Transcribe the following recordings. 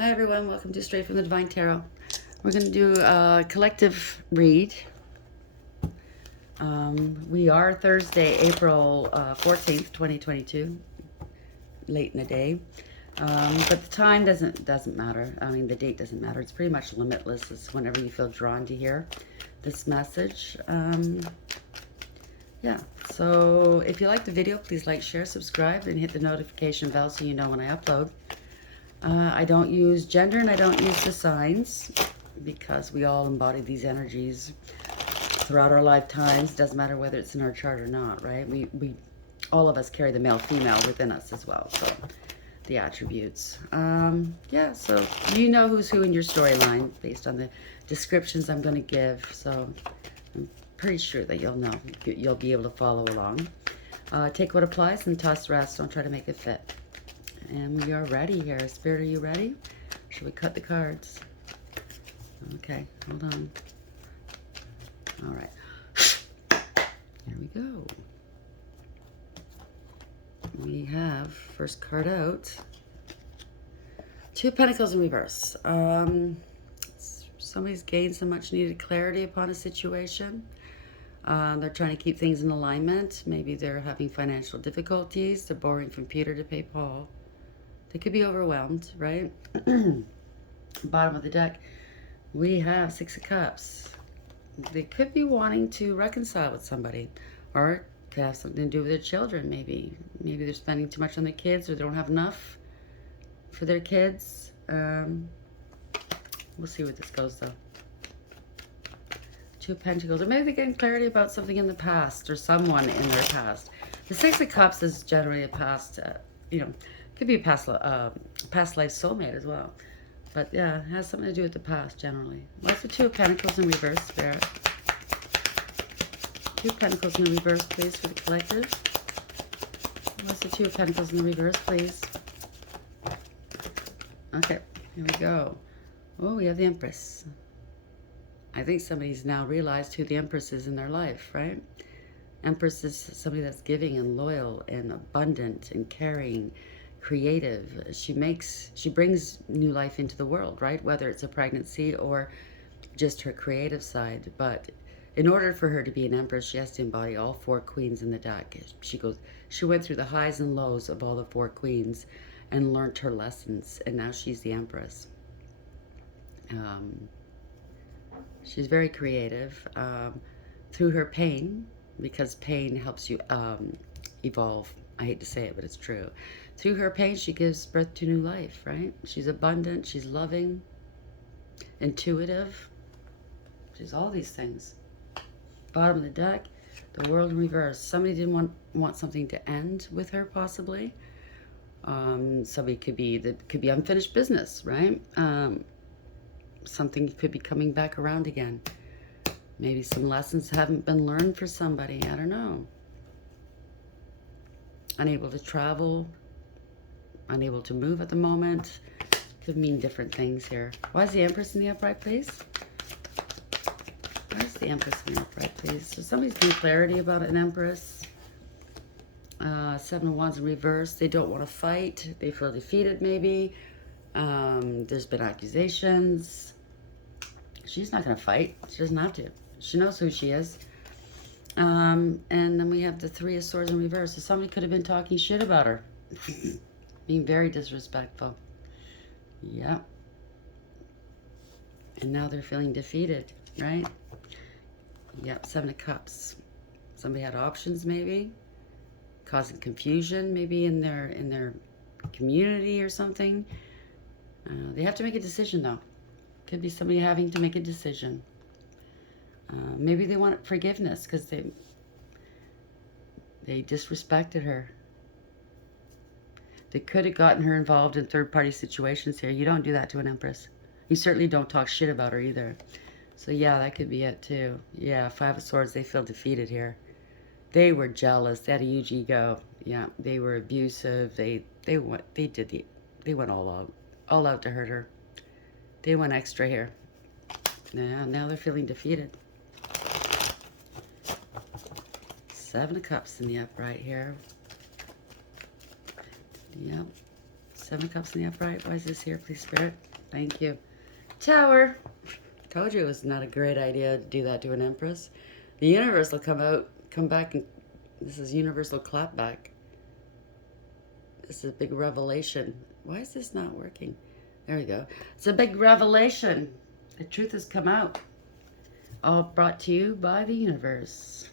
Hi everyone, welcome to Straight from the Divine Tarot. We're going to do a collective read. We are Thursday, April 14th, 2022, late in the day. But the time doesn't matter. I mean, the date doesn't matter. It's pretty much limitless. It's whenever you feel drawn to hear this message. Yeah, so if you like the video, please like, share, subscribe, and hit the notification bell so you know when I upload. I don't use gender and I don't use the signs because we all embody these energies throughout our lifetimes. Doesn't matter whether it's in our chart or not, right? We all of us carry the male female within us as well, so the attributes. Yeah, so you know who's who in your storyline based on the descriptions I'm going to give, so I'm pretty sure that you'll know. You'll be able to follow along. Take what applies and toss the rest. Don't try to make it fit. And we are ready here. Spirit, are you ready? Should we cut the cards? Okay, hold on. All right. Here we go. We have, first card out, Two of Pentacles in reverse. Somebody's gained some much needed clarity upon a situation. They're trying to keep things in alignment. Maybe they're having financial difficulties. They're borrowing from Peter to pay Paul. They could be overwhelmed, right? Bottom of the deck, we have Six of Cups. They could be wanting to reconcile with somebody, or could have something to do with their children, maybe. Maybe they're spending too much on their kids, or they don't have enough for their kids. We'll see where this goes, though. Two of Pentacles, or maybe they're getting clarity about something in the past, or someone in their past. The Six of Cups is generally a past, could be a past life soulmate as well. But yeah, it has something to do with the past generally. What's the Two of Pentacles in reverse, Spirit? Two of Pentacles in the reverse, please, for the collective. What's the Two of Pentacles in the reverse, please? Okay, here we go. Oh, we have the Empress. I think somebody's now realized who the Empress is in their life, right? Empress is somebody that's giving and loyal and abundant and caring, creative. She brings new life into the world, right? Whether it's a pregnancy or just her creative side. But in order for her to be an Empress, she has to embody all four queens in the deck. She went through the highs and lows of all the four queens and learned her lessons, and now she's the Empress. She's very creative through her pain, because pain helps you evolve. I hate to say it, but it's true. Through her pain, she gives birth to new life, right? She's abundant, she's loving, intuitive. She's all these things. Bottom of the deck, the World in reverse. Somebody didn't want something to end with her, possibly. Somebody could be unfinished business, right? Something could be coming back around again. Maybe some lessons haven't been learned for somebody. I don't know. Unable to travel, unable to move at the moment. Could mean different things here. Why is the Empress in the upright, please? Why is the Empress in the upright, please? So somebody's getting clarity about an Empress. Seven of Wands in reverse. They don't want to fight. They feel defeated, maybe. There's been accusations. She's not going to fight. She doesn't have to. She knows who she is. And then we have the Three of Swords in reverse. So somebody could have been talking shit about her. Being very disrespectful. Yeah. And now they're feeling defeated, right? Yep, Seven of Cups. Somebody had options, maybe. Causing confusion, maybe in their community or something. They have to make a decision, though. Could be somebody having to make a decision. Maybe they want forgiveness because they disrespected her. They could have gotten her involved in third-party situations here. You don't do that to an Empress. You certainly don't talk shit about her either. So yeah, that could be it too. Yeah, Five of Swords, they feel defeated here. They were jealous. They had a huge ego. Yeah, they were abusive. They went all out to hurt her. They went extra here. Now they're feeling defeated. Seven of Cups in the upright here. Yep. Seven of Cups in the upright. Why is this here, please, Spirit? Thank you. Tower. Told you it was not a great idea to do that to an empress. The universe will come back, and this is universal clapback. This is a big revelation. Why is this not working? There we go. It's a big revelation. The truth has come out. All brought to you by the universe.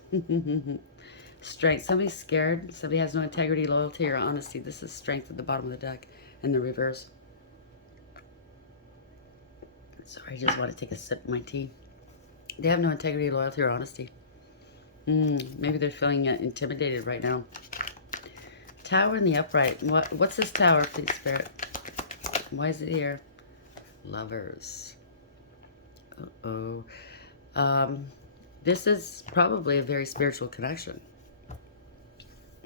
Strength. Somebody's scared. Somebody has no integrity, loyalty, or honesty. This is strength at the bottom of the deck in the reverse. Sorry, I just want to take a sip of my tea. They have no integrity, loyalty, or honesty. Maybe they're feeling intimidated right now. Tower in the upright. What's this tower, please, Spirit? Why is it here? Lovers. Uh-oh. This is probably a very spiritual connection.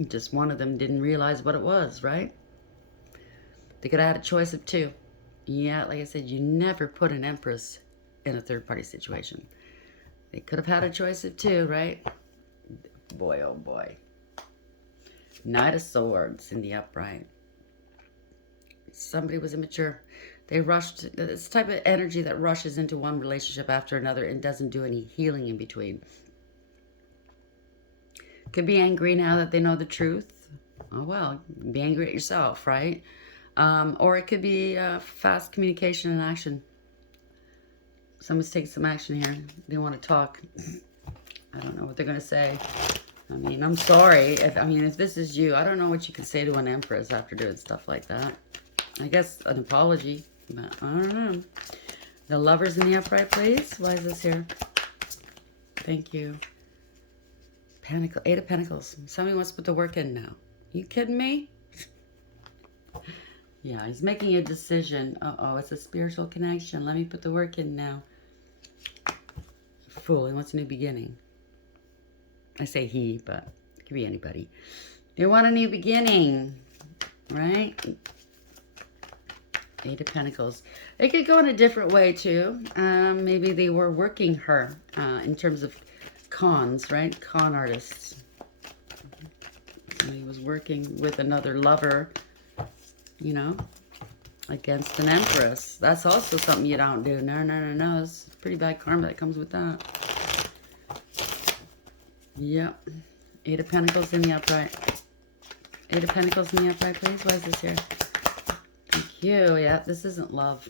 Just one of them didn't realize what it was, right? They could have had a choice of two. Yeah, like I said, you never put an empress in a third-party situation. They could have had a choice of two, right? Boy, oh boy. Knight of Swords in the upright. Somebody was immature. They rushed. It's the type of energy that rushes into one relationship after another and doesn't do any healing in between. Could be angry now that they know the truth. Oh well, be angry at yourself, right? Or it could be fast communication and action. Someone's taking some action here. They want to talk. I don't know what they're going to say. I mean, I'm sorry. If this is you, I don't know what you can say to an empress after doing stuff like that. I guess an apology, but I don't know. The Lovers in the upright, please. Why is this here? Thank you. Eight of Pentacles. Somebody wants to put the work in now. You kidding me? Yeah, he's making a decision. Uh-oh, it's a spiritual connection. Let me put the work in now. Fool, he wants a new beginning. I say he, but it could be anybody. They want a new beginning, right? Eight of Pentacles. It could go in a different way, too. Maybe they were working her in terms of cons, right? Con artists. Somebody was working with another lover, you know, against an empress. That's also something you don't do. No. It's pretty bad karma that comes with that. Yep. Eight of Pentacles in the upright. Eight of Pentacles in the upright, please. Why is this here? Thank you. Yeah, this isn't love.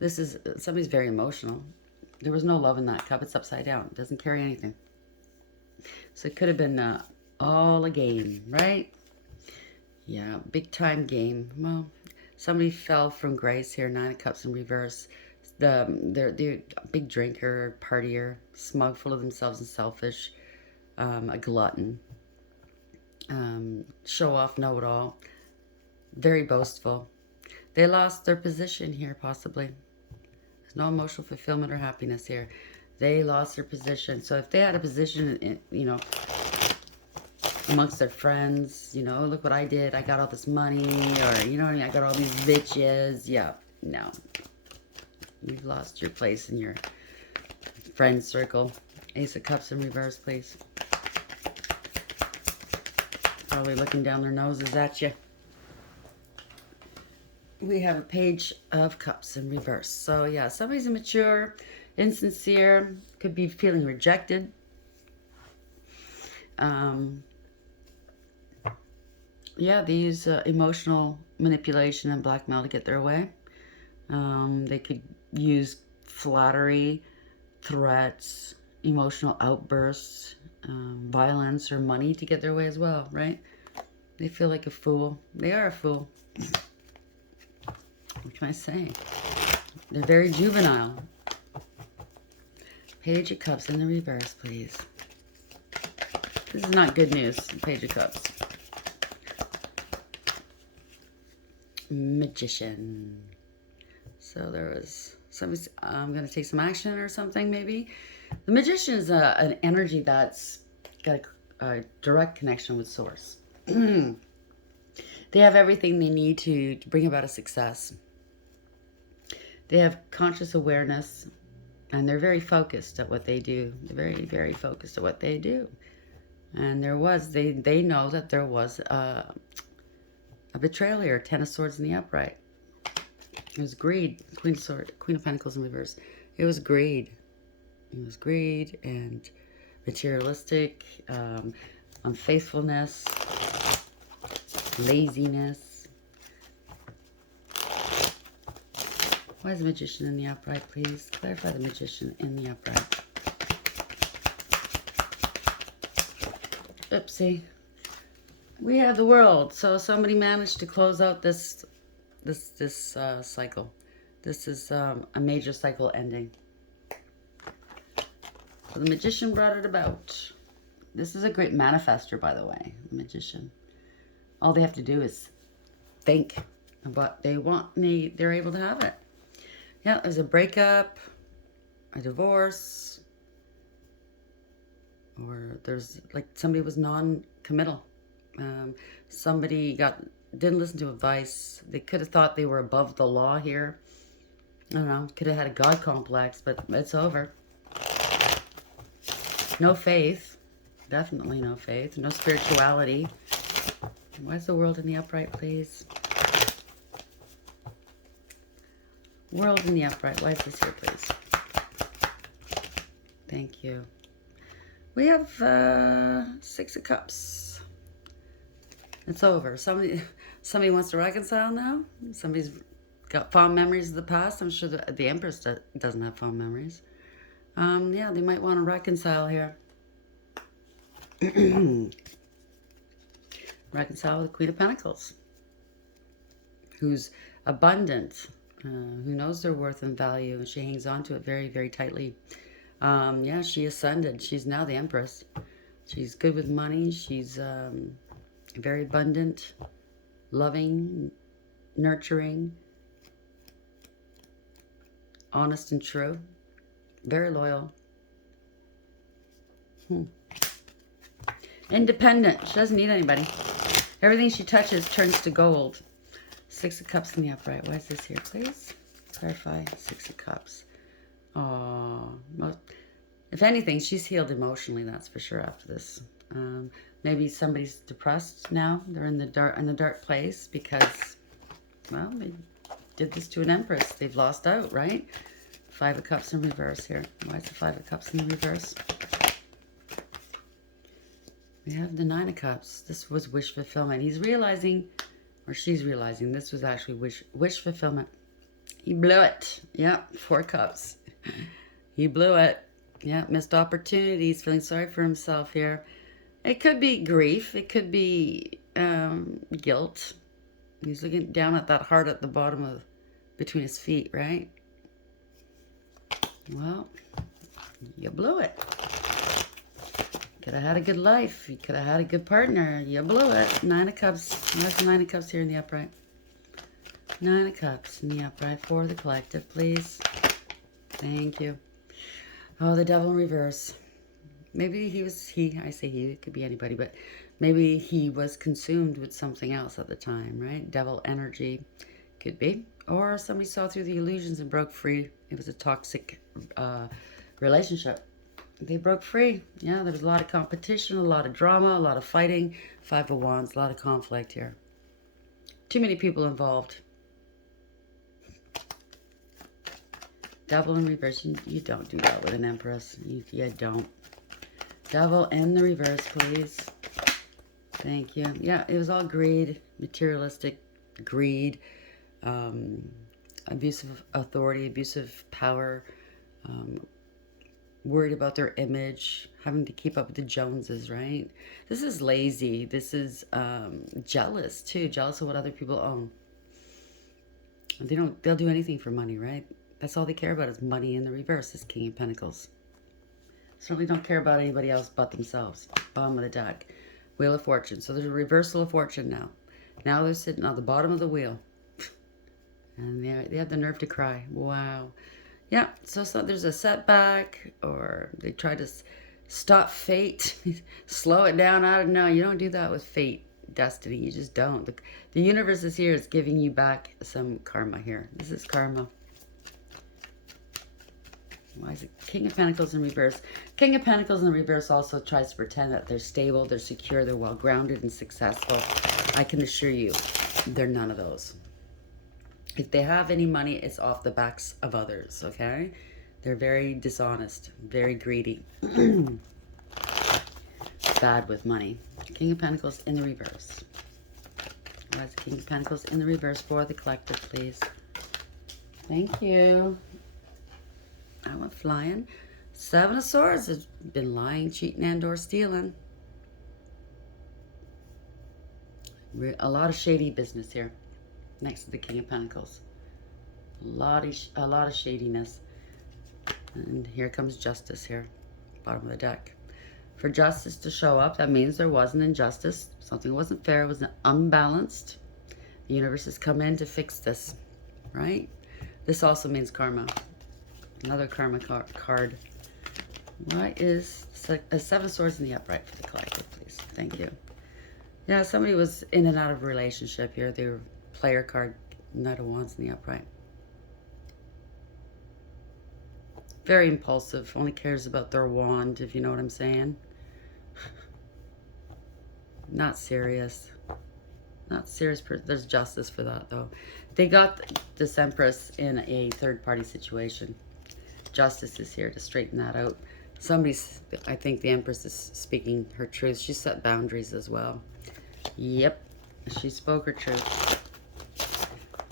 This is, somebody's very emotional. There was no love in that cup. It's upside down. It doesn't carry anything. So it could have been all a game, right? Yeah, big time game. Well, somebody fell from grace here. Nine of Cups in reverse. They're a big drinker, partier, smug, full of themselves and selfish, a glutton, show off, know-it-all, very boastful. They lost their position here, possibly. There's no emotional fulfillment or happiness here. They lost their position. So if they had a position, you know, amongst their friends, you know, look what I did. I got all this money, or, you know what I mean? I got all these bitches. Yeah, no. You've lost your place in your friend circle. Ace of Cups in reverse, please. Probably looking down their noses at you. We have a Page of Cups in reverse. So, yeah, somebody's immature, insincere, could be feeling rejected. Yeah, they use emotional manipulation and blackmail to get their way. They could use flattery, threats, emotional outbursts, violence, or money to get their way as well, right? They feel like a fool. They are a fool. What can I say? They're very juvenile. Page of Cups in the reverse, please. This is not good news, Page of Cups. Magician. So there was somebody's, I'm going to take some action or something, maybe. The Magician is an energy that's got a direct connection with Source. They have everything they need to bring about a success. They have conscious awareness, and they're very focused at what they do. They're very, very focused at what they do. And they know that there was a betrayal here, Ten of Swords in the upright. It was greed. Queen of Pentacles in reverse. It was greed. It was greed and materialistic, unfaithfulness, laziness. Why is the Magician in the upright, please? Clarify the Magician in the upright. Oopsie. We have the World. So somebody managed to close out this cycle. This is a major cycle ending. So the Magician brought it about. This is a great manifester, by the way, the Magician. All they have to do is think of what they want, and they're able to have it. Yeah, there's a breakup, a divorce, or there's like somebody was non-committal. Somebody didn't listen to advice. They could have thought they were above the law here. I don't know, could have had a God complex, but it's over. No faith. Definitely no faith. No spirituality. Why is the World in the upright, please? World in the upright. Why is this here, please? Thank you. We have 6 of Cups. It's over. Somebody wants to reconcile now. Somebody's got fond memories of the past. I'm sure the Empress doesn't have fond memories. Yeah, they might want to reconcile here. Reconcile with the Queen of Pentacles, who's abundant, who knows their worth and value, and she hangs on to it very, very tightly. Yeah, she ascended. She's now the Empress. She's good with money. She's very abundant, loving, nurturing, honest and true, very loyal. Independent. She doesn't need anybody. Everything she touches turns to gold. 6 of Cups in the upright. Why is this here, please? Clarify. 6 of Cups. Oh, if anything, she's healed emotionally. That's for sure. After this, maybe somebody's depressed now. They're in the dark place because, well, they did this to an Empress. They've lost out, right? 5 of Cups in reverse here. Why is the 5 of Cups in the reverse? We have the 9 of Cups. This was wish fulfillment. He's realizing, or she's realizing, this was actually wish fulfillment. He blew it. Yeah, 4 Cups. He blew it. Yeah, missed opportunities. Feeling sorry for himself here. It could be grief. It could be guilt. He's looking down at that heart at the bottom of, between his feet, right? Well, you blew it. Could have had a good life. You could have had a good partner. You blew it. 9 of Cups. What's the 9 of Cups here in the upright? 9 of Cups in the upright for the collective, please. Thank you. Oh, the Devil in reverse. Maybe I say he, it could be anybody, but maybe he was consumed with something else at the time, right? Devil energy, could be. Or somebody saw through the illusions and broke free. It was a toxic relationship. They broke free. Yeah, there was a lot of competition, a lot of drama, a lot of fighting. 5 of Wands, a lot of conflict here. Too many people involved. Devil in reverse. You don't do that with an Empress. You don't. Devil in the reverse, please. Thank you. Yeah, it was all greed, materialistic greed, abusive authority, abusive power, worried about their image, having to keep up with the Joneses, right? This is lazy. This is jealous too, jealous of what other people own. They'll do anything for money, right? That's all they care about is money in the reverse, is King of Pentacles. Certainly don't care about anybody else but themselves. Bottom of the deck. Wheel of Fortune. So there's a reversal of fortune now. Now they're sitting on the bottom of the wheel. And they have the nerve to cry. Wow. Yeah, so there's a setback, or they try to stop fate, slow it down. I don't know. You don't do that with fate, destiny. You just don't. The universe is here. It's giving you back some karma here. This is karma. Why is it King of Pentacles in reverse? King of Pentacles in reverse also tries to pretend that they're stable, they're secure, they're well-grounded and successful. I can assure you, they're none of those. If they have any money, it's off the backs of others, okay? They're very dishonest, very greedy. Bad with money. King of Pentacles in the reverse. Why is the King of Pentacles in the reverse for the collective, please? Thank you. I went flying. Seven of Swords has been lying, cheating, and or stealing. A lot of shady business here next to the King of Pentacles. A lot of shadiness. And here comes Justice here, bottom of the deck. For justice to show up, that means there was an injustice. Something wasn't fair, it was unbalanced. The universe has come in to fix this, right? This also means karma. Another karma card. Why is a Seven of Swords in the upright for the collective, please? Thank you. Yeah, somebody was in and out of a relationship here. They were player card, Knight of Wands in the upright. Very impulsive, only cares about their wand, if you know what I'm saying. Not serious. Not serious. There's justice for that, though. They got this Empress in a third-party situation. Justice is here to straighten that out. I think the Empress is speaking her truth. She set boundaries as well. Yep, she spoke her truth.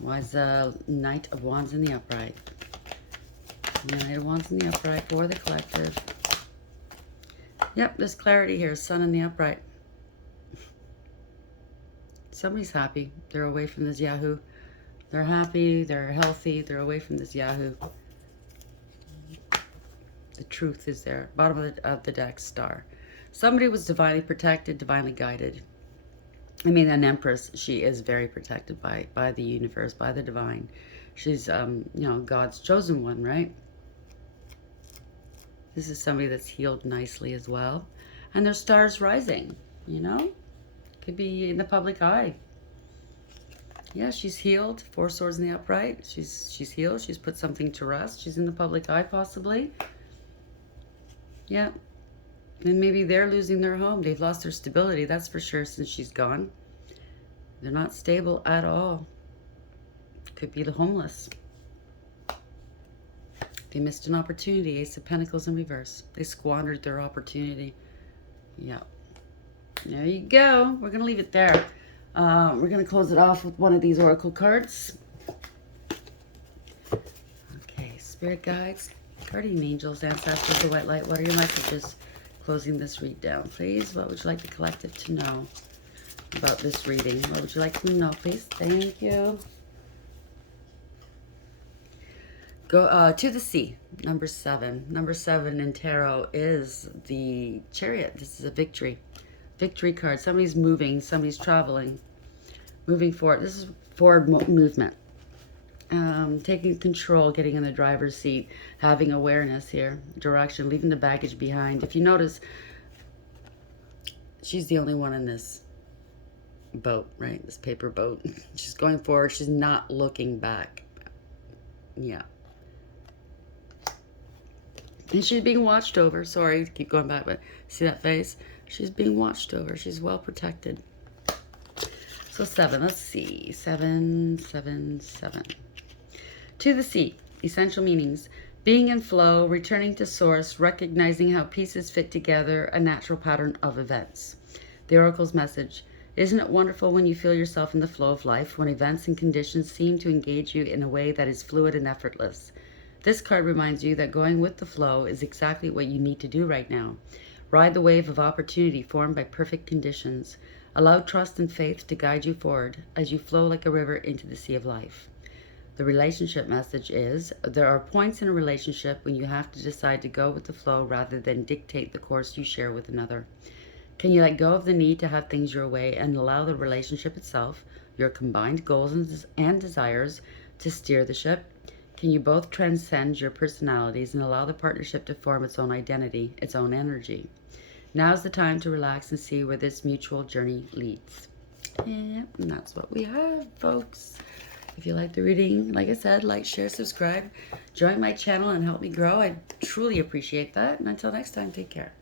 Why is the Knight of Wands in the upright? Knight of Wands in the upright for the collective. Yep, there's clarity here. Sun in the upright. Somebody's happy. They're away from this Yahoo. They're happy. They're healthy. They're away from this Yahoo. The truth is there. Bottom of the deck, Star. Somebody was divinely protected, divinely guided. I mean, an Empress, she is very protected by the universe, by the divine. She's, you know, God's chosen one, right? This is somebody that's healed nicely as well. And their stars rising, you know? Could be in the public eye. Yeah, she's healed. Four Swords in the upright. She's healed. She's put something to rest. She's in the public eye, possibly. Yeah. And maybe they're losing their home. They've lost their stability, that's for sure, since she's gone. They're not stable at all. Could be the homeless. They missed an opportunity. Ace of Pentacles in reverse. They squandered their opportunity. Yeah. There you go. We're going to leave it there. We're going to close it off with one of these oracle cards. Okay. Spirit guides, guardian angels, ancestors, the white light. What are your messages? Closing this read down, please. What would you like the collective to know about this reading? What would you like to know, please? Thank you. Go to the sea. Number 7. Number 7 in tarot is the Chariot. This is a victory. Victory card. Somebody's moving. Somebody's traveling. Moving forward. This is forward movement. Taking control, getting in the driver's seat, having awareness here, direction, leaving the baggage behind. If you notice, she's the only one in this boat, right? This paper boat. She's going forward. She's not looking back. Yeah. And she's being watched over. Sorry to keep going back, but see that face? She's being watched over. She's well protected. So 7, let's see. 7, 7, 7. To the sea, essential meanings. Being in flow, returning to source, recognizing how pieces fit together, a natural pattern of events. The oracle's message. Isn't it wonderful when you feel yourself in the flow of life, when events and conditions seem to engage you in a way that is fluid and effortless? This card reminds you that going with the flow is exactly what you need to do right now. Ride the wave of opportunity formed by perfect conditions. Allow trust and faith to guide you forward as you flow like a river into the sea of life. The relationship message is, there are points in a relationship when you have to decide to go with the flow rather than dictate the course you share with another. Can you let go of the need to have things your way and allow the relationship itself, your combined goals and desires, to steer the ship? Can you both transcend your personalities and allow the partnership to form its own identity, its own energy? Now's the time to relax and see where this mutual journey leads. And that's what we have, folks. If you like the reading, like I said, like, share, subscribe, join my channel and help me grow. I truly appreciate that. And until next time, take care.